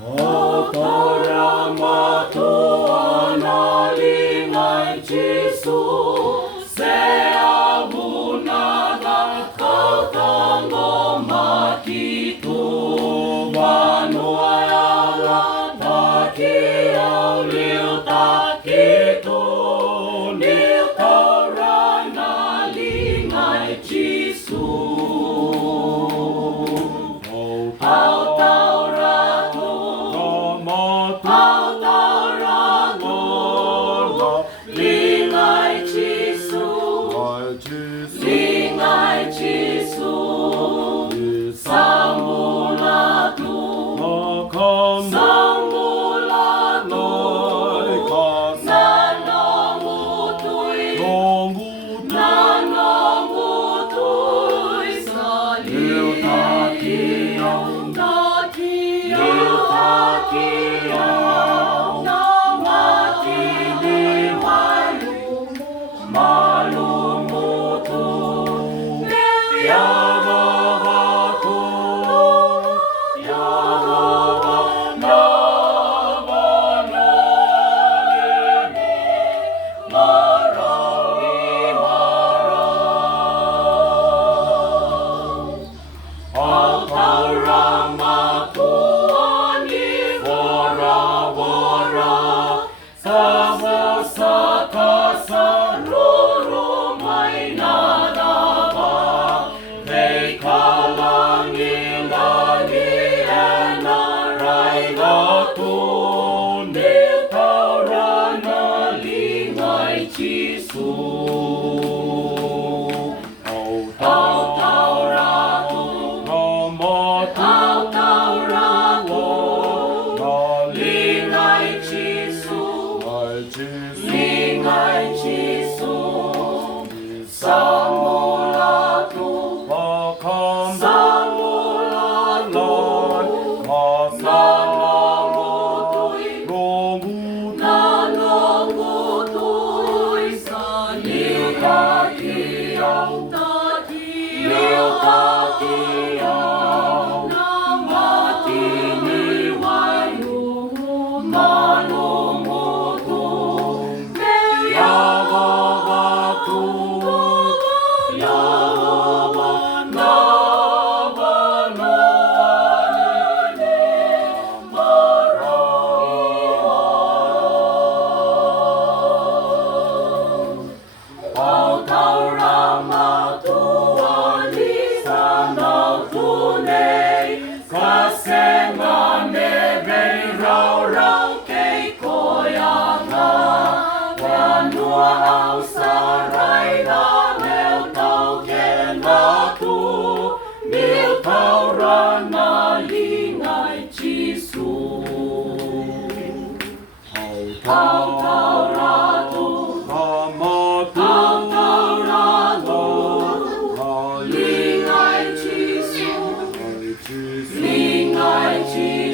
Autora matua na lingai Jisu, sea bunaga kautango matitu, wanua ala takia liu takitu, liu taura na lingai Jisu. Lingai Jisu, samulatu, samulatu, nanongutui, nanongutui, liu takia, liu takia, namatili malumutu. Lingai Jisu, samulatu, samulatu, nanongutui, liu takia, liu takia, namatini walu malumutu. Au sarai na leo tau ke na tu, mil taura na lingai Jisu. Tau tauratu, tau tauratu, lingai Jisu, lingai Jisu.